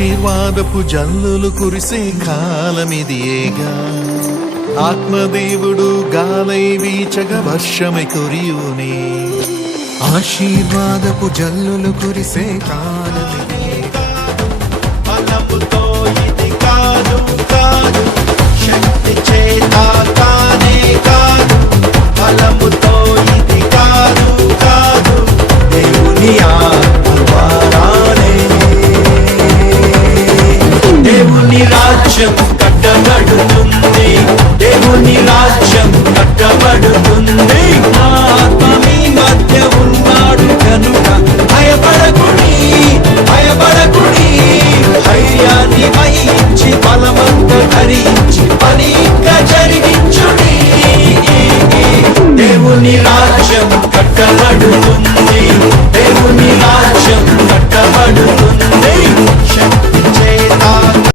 ఆశీర్వాదపు జల్లులు కురిసే కాలమిదియేగా ఆత్మదేవుడు గాలై వీచగ వర్షమై కురియునే. ఆశీర్వాదపు జల్లులు కురిసే కాలమిది బలముతో ఇది కాదు కాదు. శక్తి చేత కానే కాదు. బలముతో ఇది కాదు కాదు. దేవుని ఆత్మ రాజ్యం కట్టబడుతుంది. దేవుని రాజ్యం కట్టబడుతుంది. ఆత్మ మీ మధ్య ఉన్నాడు కనుక భయపడకుడి బలమంత ధరించి పని ఇంకా జరిగించుడి. దేవుని రాజ్యం కట్టబడుతుంది.